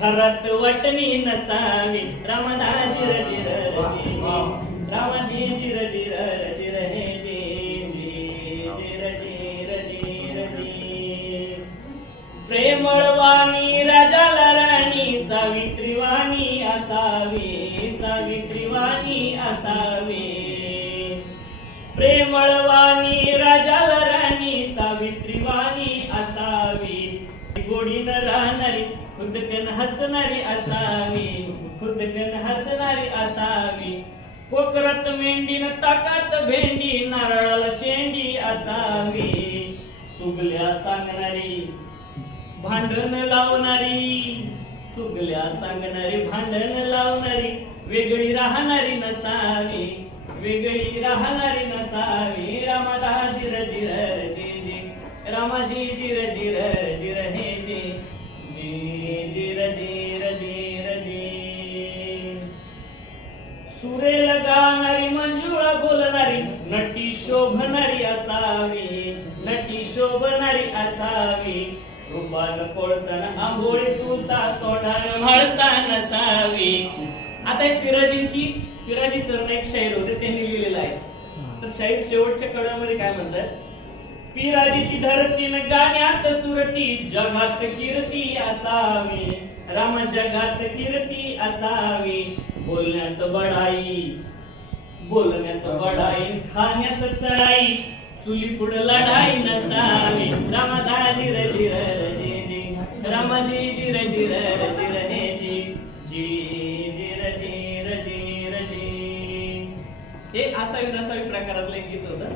घरात वाटणी नसावी रामदाजी रजिर रजी रामाजी जिर जिर रजिर हे जी जी जिर जिर जिर जी प्रेमळवाणी राजाला राणी सावित्रीवाणी असावी सावित्रीवाणी असावी प्रेमळवाणी राजाला राणी सावित्रीवाणी असावी गोडीनं राहणारी खुदकन हसणारी असावी खुदकन हसणारी असावी कोकरात मेंढीन ताकात भेंडी नारळाला शेंडी असावी चुगल्या सांगणारी भांडण लावणारी चुगल्या सांगणारी भांडण लावणारी वेगळी राहणारी नसावी वेगळी राहणारी नसावी रामदाजी रजिर जी जी रामाजी जिर जिर जिर हे जी जी जिर जिर जिर जी सुरेल गाणारी मंजुळा बोलणारी नटी शोभणारी असावी नटी शोभणारी असावी रूपान कोळसन आंघोळी तुसा तोंडान म्हाळसा नसावी. आता एक पिराजी सरने एक शाहीर होते त्यांनी लिहिलेलं आहे. तर शाहीर शेवटच्या कड्यामध्ये काय म्हणतात, पिराजीची धरतीन गाण्यात सुरती जगात कीर्ती असावी राम जगात कीर्ती असावी बोलण्यात बडाई खाण्यात चढाई चुली पुढे लढाई नसावी रामदाजी रजिर जी जी रामाजी जिर जिर जिर हे जी जी जिर जिर जिर जी हे असावी नसावी प्रकारातलं एक गीत होतं.